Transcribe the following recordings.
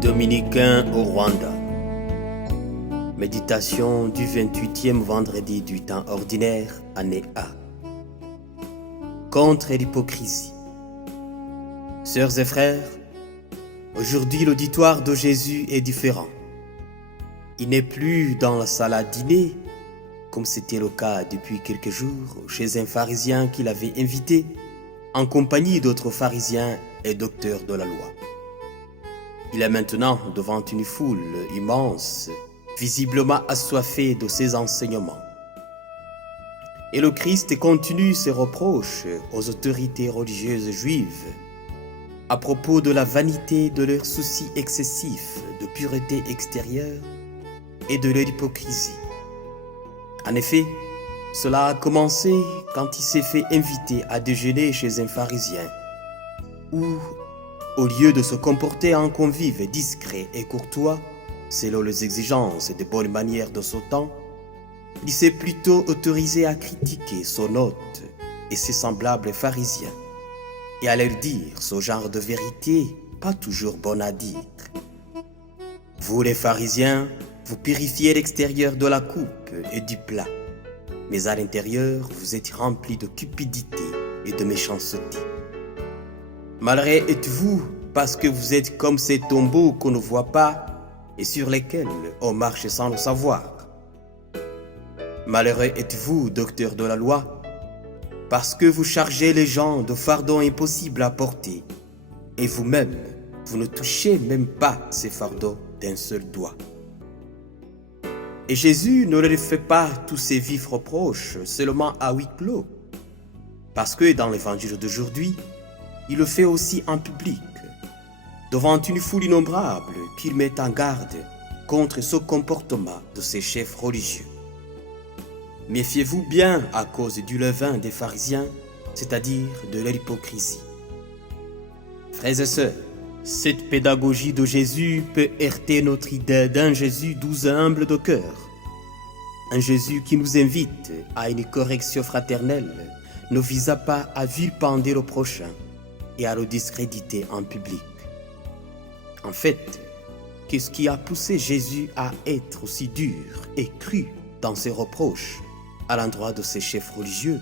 Dominicains au Rwanda. Méditation du 28e vendredi du temps ordinaire, année A. Contre l'hypocrisie. Sœurs et frères, aujourd'hui l'auditoire de Jésus est différent. Il n'est plus dans la salle à dîner, comme c'était le cas depuis quelques jours, chez un pharisien qu'il avait invité, en compagnie d'autres pharisiens et docteurs de la loi. Il est maintenant devant une foule immense, visiblement assoiffée de ses enseignements. Et le Christ continue ses reproches aux autorités religieuses juives à propos de la vanité de leurs soucis excessifs de pureté extérieure et de leur hypocrisie. En effet, cela a commencé quand il s'est fait inviter à déjeuner chez un pharisien, où, au lieu de se comporter en convive discret et courtois, selon les exigences et des bonnes manières de son temps, il s'est plutôt autorisé à critiquer son hôte et ses semblables pharisiens, et à leur dire ce genre de vérité pas toujours bonne à dire. Vous les pharisiens, vous purifiez l'extérieur de la coupe et du plat, mais à l'intérieur, vous êtes remplis de cupidité et de méchanceté. Malheureux êtes-vous parce que vous êtes comme ces tombeaux qu'on ne voit pas et sur lesquels on marche sans le savoir. Malheureux êtes-vous, docteurs de la loi, parce que vous chargez les gens de fardeaux impossibles à porter et vous-même, vous ne touchez même pas ces fardeaux d'un seul doigt. Et Jésus ne leur fait pas tous ces vifs reproches seulement à huis clos, parce que dans l'évangile d'aujourd'hui, il le fait aussi en public, devant une foule innombrable qu'il met en garde contre ce comportement de ses chefs religieux. Méfiez-vous bien à cause du levain des pharisiens, c'est-à-dire de leur hypocrisie. Frères et sœurs, cette pédagogie de Jésus peut heurter notre idée d'un Jésus doux et humble de cœur. Un Jésus qui nous invite à une correction fraternelle ne visa pas à vilipender le prochain et à le discréditer en public. En fait, qu'est-ce qui a poussé Jésus à être aussi dur et cru dans ses reproches à l'endroit de ses chefs religieux?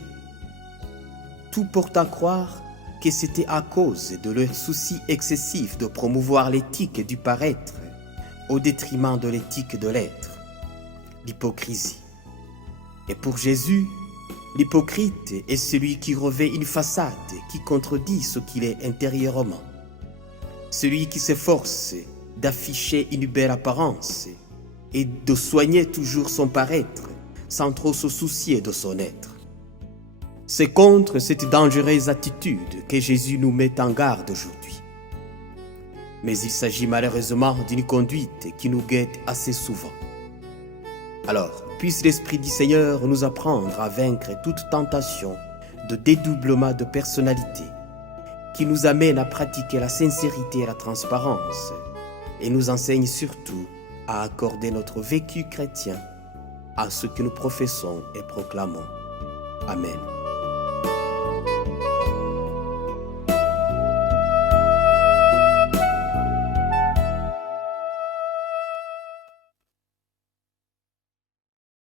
Tout porte à croire que c'était à cause de leur souci excessif de promouvoir l'éthique du paraître au détriment de l'éthique de l'être, l'hypocrisie. Et pour Jésus, l'hypocrite est celui qui revêt une façade qui contredit ce qu'il est intérieurement. Celui qui s'efforce d'afficher une belle apparence et de soigner toujours son paraître sans trop se soucier de son être. C'est contre cette dangereuse attitude que Jésus nous met en garde aujourd'hui. Mais il s'agit malheureusement d'une conduite qui nous guette assez souvent. Alors, puisse l'Esprit du Seigneur nous apprendre à vaincre toute tentation de dédoublement de personnalité qui nous amène à pratiquer la sincérité et la transparence et nous enseigne surtout à accorder notre vécu chrétien à ce que nous professons et proclamons. Amen.